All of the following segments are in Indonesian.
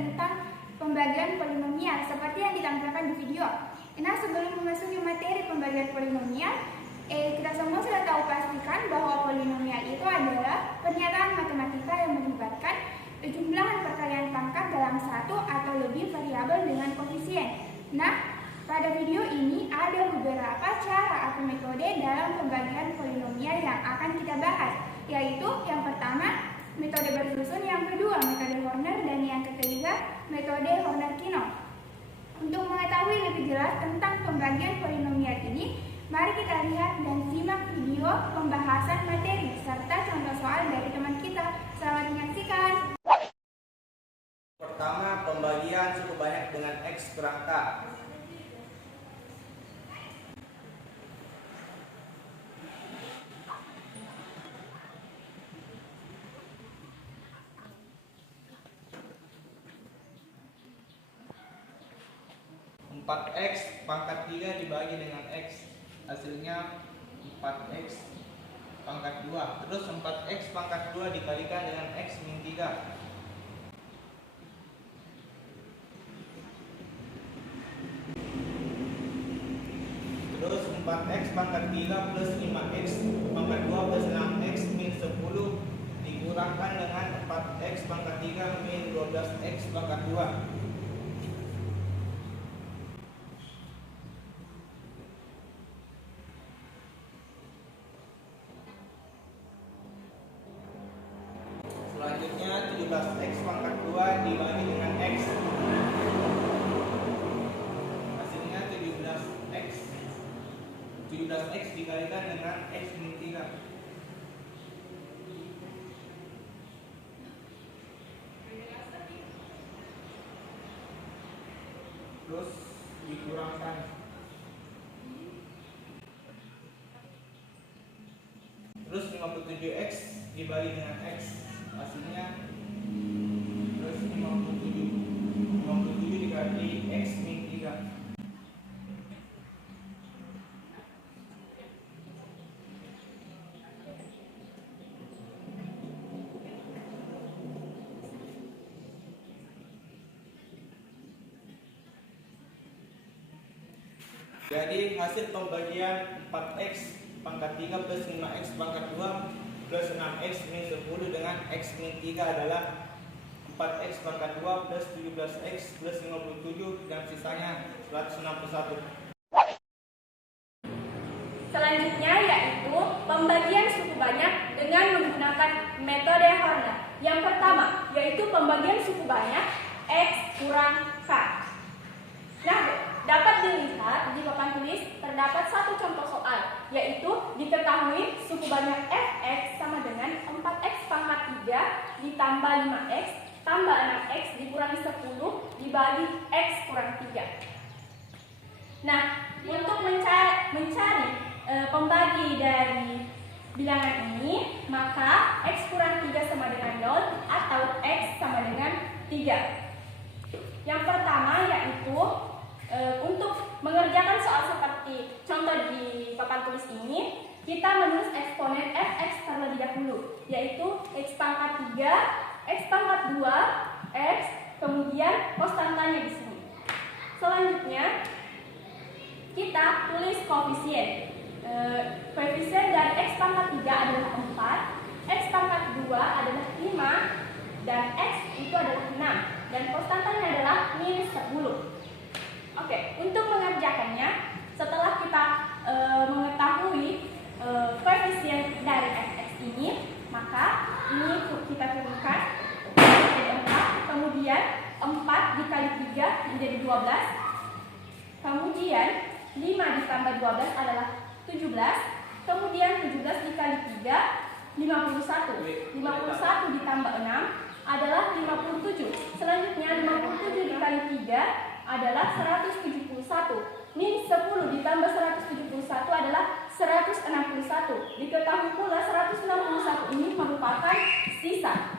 tentang pembagian polinomial seperti yang ditampilkan di video. Nah, sebelum memasuki materi pembagian polinomial, kita semua sudah tahu pastikan bahwa polinomial itu adalah pernyataan matematika yang melibatkan jumlahan perkalian pangkat dalam satu atau lebih variabel dengan koefisien. Nah, pada video ini ada beberapa cara atau metode dalam pembagian polinomial yang akan kita bahas, yaitu yang pertama, metode bersusun, yang kedua, metode Horner, dan yang ketiga, metode Horner-Kinov. Untuk mengetahui lebih jelas tentang pembagian polinomial ini, mari kita lihat dan simak video pembahasan materi serta contoh soal dari teman kita. Selamat menyaksikan. Pertama, pembagian suku banyak dengan X kurang K. X pangkat 3 dibagi dengan X, hasilnya 4X pangkat 2. Terus 4X pangkat 2 dikalikan dengan X min 3. Terus 4X pangkat 3 plus 5X pangkat 2 plus 6X min 10 dikurangkan dengan 4X pangkat 3 min 12X pangkat 2. Selanjutnya 17X pangkat 2 dibagi dengan X, hasilnya 17X. 17X dikalikan dengan X min 3. Terus dikurangkan. Terus 57X dibagi dengan X, hasilnya terus 57 dikali X min 3. Jadi hasil pembagian 4X pangkat 3 plus 5X pangkat 2 plus 6X min 10 dengan X min 3 adalah 4X pangkat 2 plus 17X plus 57 dan sisanya 161. Selanjutnya yaitu pembagian suku banyak dengan menggunakan metode Horner. Yang pertama yaitu pembagian suku banyak X kurang K. Nah, dapat dilihat di papan tulis terdapat satu contoh soal, yaitu diketahui suku banyak fx sama dengan 4x pangkat 3 ditambah 5x tambah 6x dikurangi 10 dibagi x kurang 3. Nah, untuk mencari pembagi dari bilangan ini, maka x kurang 3 sama dengan 0 atau x sama dengan 3. Yang pertama yaitu untuk mengerjakan soal seperti contoh di papan tulis ini, kita menulis eksponen fx terlebih dahulu, yaitu x pangkat 3, x pangkat 2, x, kemudian konstantanya di sini. Selanjutnya, kita tulis koefisien. Koefisien dari x pangkat 3 adalah 4, x pangkat 2 adalah 5, dan x itu adalah 6, dan konstantanya adalah min 10. Oke, untuk mengerjakannya, setelah kita mengetahui koefisien dari fx ini, maka ini kita turunkan menjadi 4, kemudian 4 dikali 3 menjadi 12, kemudian 5 ditambah 12 adalah 17, kemudian 17 dikali 3 51, 51 ditambah 6 adalah 57, selanjutnya 57 dikali 3 adalah 171, min 10 ditambah 171 adalah 161. Diketahui pula 161 ini merupakan sisa.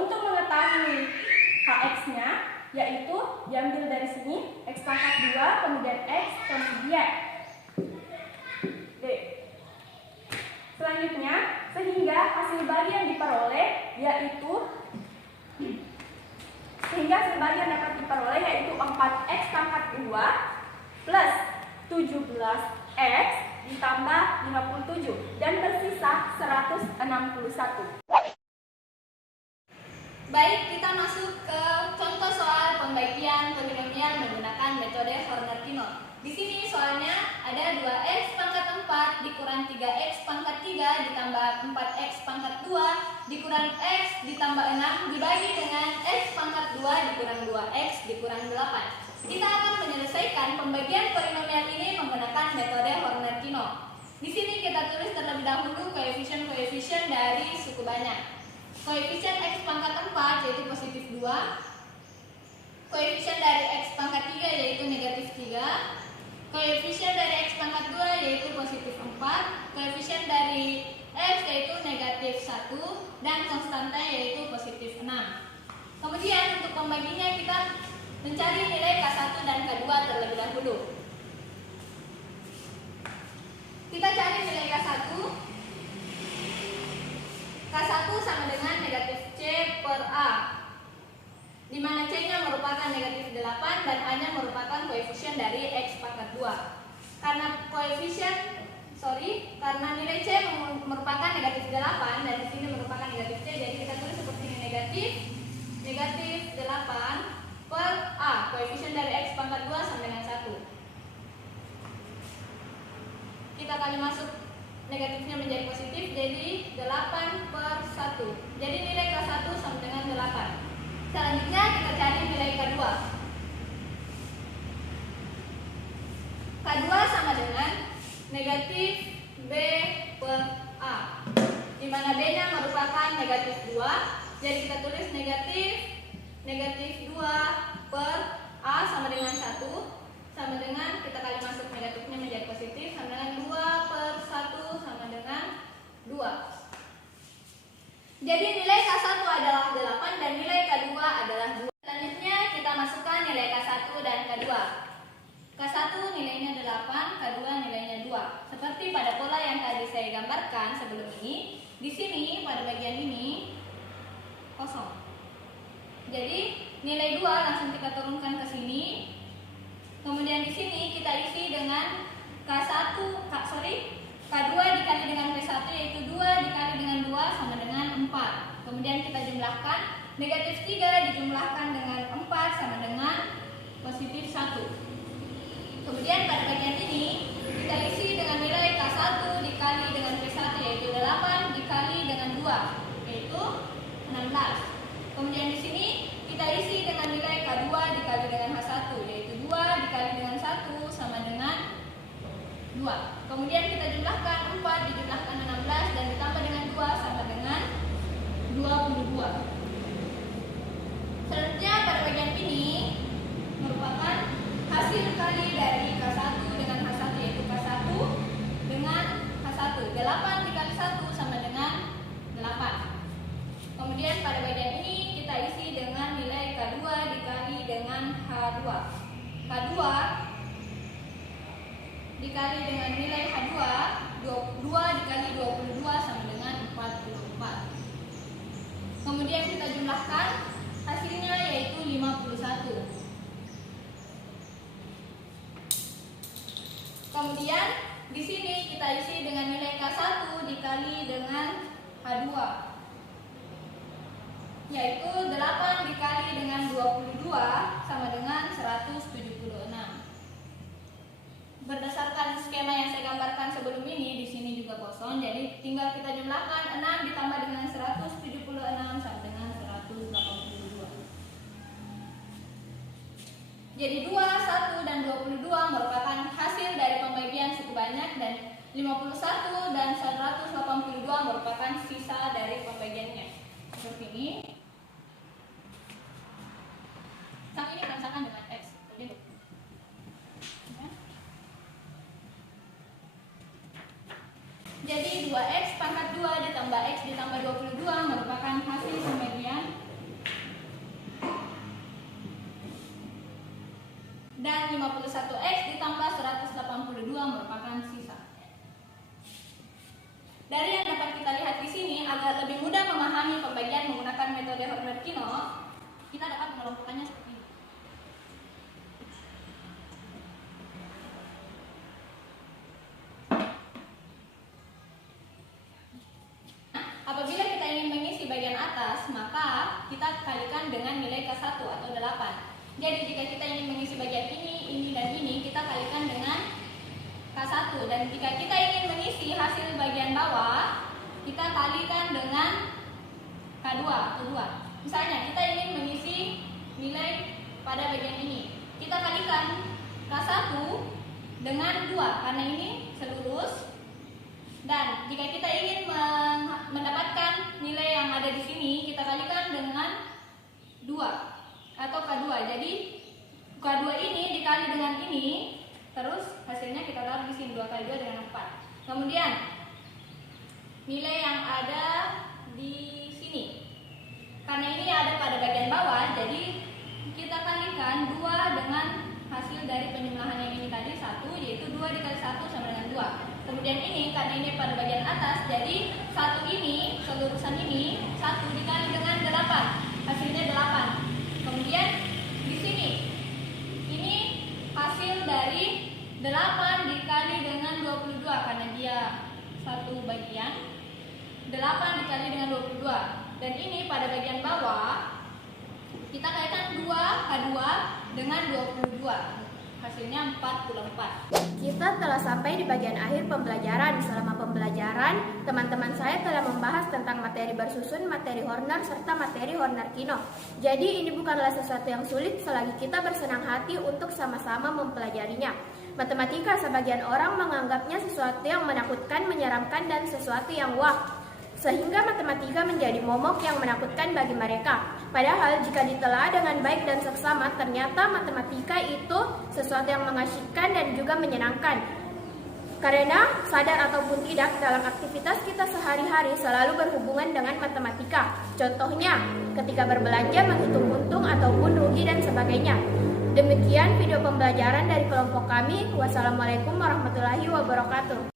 Untuk mengetahui Kx-nya, yaitu diambil dari sini, X pangkat 2, kemudian X, kemudian D. Selanjutnya, sehingga hasil bagi yang diperoleh yaitu Sehingga hasil bagi yang dapat diperoleh yaitu 4x pangkat 2 plus 17x ditambah 57 dan bersisa 161. Baik, kita masuk ke contoh soal pembagian polinomial menggunakan metode Horner-Kinot. Di sini soalnya ada 2x pangkat 4 dikurang 3x pangkat 3 ditambah 4x pangkat 2 dikurang x ditambah 6 dibagi dengan x pangkat 2 dikurang 2x dikurang 8. Kita akan menyelesaikan pembagian polinomial ini menggunakan metode Horner-Kinot. Di sini kita tulis terlebih dahulu koefisien-koefisien dari suku banyak. Koefisien x pangkat 4 yaitu positif 2. Koefisien dari x pangkat 3 yaitu negatif 3. Koefisien dari x pangkat 2 yaitu positif 4. Koefisien dari x yaitu negatif 1. Dan konstanta yaitu positif 6. Kemudian untuk pembaginya kita mencari nilai K1 dan K2 terlebih dahulu. Kita cari nilai K1. K1 sama dengan negatif C per A, di mana C-nya merupakan negatif 8 dan A-nya merupakan koefisien dari X pangkat 2. Karena nilai C merupakan negatif 8 dan di sini merupakan negatif C, jadi kita tulis seperti ini, negatif 8 per A, koefisien dari X pangkat 2 sama dengan 1. Kita kali masuk negatifnya menjadi positif, jadi 8 per 1. Jadi nilai K1 sama dengan 8. Selanjutnya kita cari nilai K2. K2 sama dengan negatif B per A, di mana B-nya merupakan negatif 2. Jadi kita tulis negatif 2 per A sama dengan 1. Sama dengan kita kali masuk negatifnya menjadi positif, sama dengan 2 per 1 sama dengan 2. Jadi nilai K1 adalah 8 dan nilai K2 adalah 2. Selanjutnya kita masukkan nilai K1 dan K2. K1 nilainya 8, K2 nilainya 2. Seperti pada pola yang tadi saya gambarkan sebelum ini, di sini pada bagian ini kosong. Jadi nilai 2 langsung kita turunkan ke sini. Kemudian di sini kita isi dengan K2 dikali dengan K1 yaitu 2 dikali dengan 2 sama dengan 4. Kemudian kita jumlahkan, negatif 3 dijumlahkan dengan 4 sama dengan positif 1. Kemudian pada bagian ini kita isi dengan nilai K1 dikali dengan K1 yaitu 8 dikali dengan 2 yaitu 16. Kemudian di sini kita isi dengan nilai K2 dikali dengan H1 yaitu 2 dikali dengan 1 sama dengan 2. Kemudian kita jumlahkan 4 dijumlahkan 16 dan ditambah dengan 2 sama dengan 22. Selanjutnya pada bagian ini merupakan hasil kali dari K1 dengan H1 yaitu K1 dengan H1. 8 dikali 1 sama dengan 8. Kemudian pada bagian ini kita isi dengan nilai K2 dikali dengan H2. K2 dikali dengan nilai H2, 2 dikali 22 sama dengan 44. Kemudian kita jumlahkan, hasilnya yaitu 51. Kemudian di sini kita isi dengan nilai K1 dikali dengan H2, yaitu 8 dikali dengan 22 sama dengan 176. Berdasarkan skema yang saya gambarkan sebelum ini, di sini juga kosong, jadi tinggal kita jumlahkan 6 ditambah dengan 176 sama dengan 182. Jadi 2, 1, dan 22 merupakan hasil dari pembagian suku banyak dan 51 dan 182 merupakan sisa dari pembagiannya. Seperti ini. Sang ini rasakan dengan X. Jadi 2x pangkat 2 ditambah x ditambah 22 merupakan hasil pembagian. Dan 51x ditambah 182 merupakan sisa. Dari yang dapat kita lihat di sini, agar lebih mudah memahami pembagian menggunakan metode metode Horner-Kino, kita dapat mengelompokkannya seperti ini. Apabila kita ingin mengisi bagian atas, maka kita kalikan dengan nilai K1 atau 8. Jadi jika kita ingin mengisi bagian ini, dan ini, kita kalikan dengan K1. Dan jika kita ingin mengisi hasil bagian bawah, kita kalikan dengan K2 atau 2. Misalnya kita ingin mengisi nilai pada bagian ini, kita kalikan K1 dengan 2 karena ini selurus. Dan jika kita ingin mendapatkan nilai yang ada di sini, kita kalikan dengan 2 atau K2. Jadi K2 ini dikali dengan ini, terus hasilnya kita taruh di sini 2 kali 2 dengan 4. Kemudian nilai yang ada di sini, karena ini ada pada bagian bawah, jadi kita kalikan 2 dengan hasil dari penjumlahan yang ini tadi 1, yaitu 2 dikali 1 sama dengan 2. Kemudian ini, karena ini pada bagian atas, jadi 1 ini, selurusan ini 1 dikali dengan 8, hasilnya 8. Kemudian di sini, ini hasil dari 8 dikali dengan 22, karena dia satu bagian, 8 dikali dengan 22. Dan ini pada bagian bawah, kita kalikan 2 K2 dengan 22, hasilnya 44. Kita telah sampai di bagian akhir pembelajaran. Selama pembelajaran, teman-teman saya telah membahas tentang materi bersusun, materi Horner, serta materi Horner-Kino. Jadi ini bukanlah sesuatu yang sulit selagi kita bersenang hati untuk sama-sama mempelajarinya. Matematika sebagian orang menganggapnya sesuatu yang menakutkan, menyeramkan, dan sesuatu yang wah, sehingga matematika menjadi momok yang menakutkan bagi mereka. Padahal jika ditelaah dengan baik dan seksama, ternyata matematika itu sesuatu yang mengasyikkan dan juga menyenangkan. Karena sadar ataupun tidak, dalam aktivitas kita sehari-hari selalu berhubungan dengan matematika. Contohnya, ketika berbelanja, menghitung untung ataupun rugi dan sebagainya. Demikian video pembelajaran dari kelompok kami. Wassalamualaikum warahmatullahi wabarakatuh.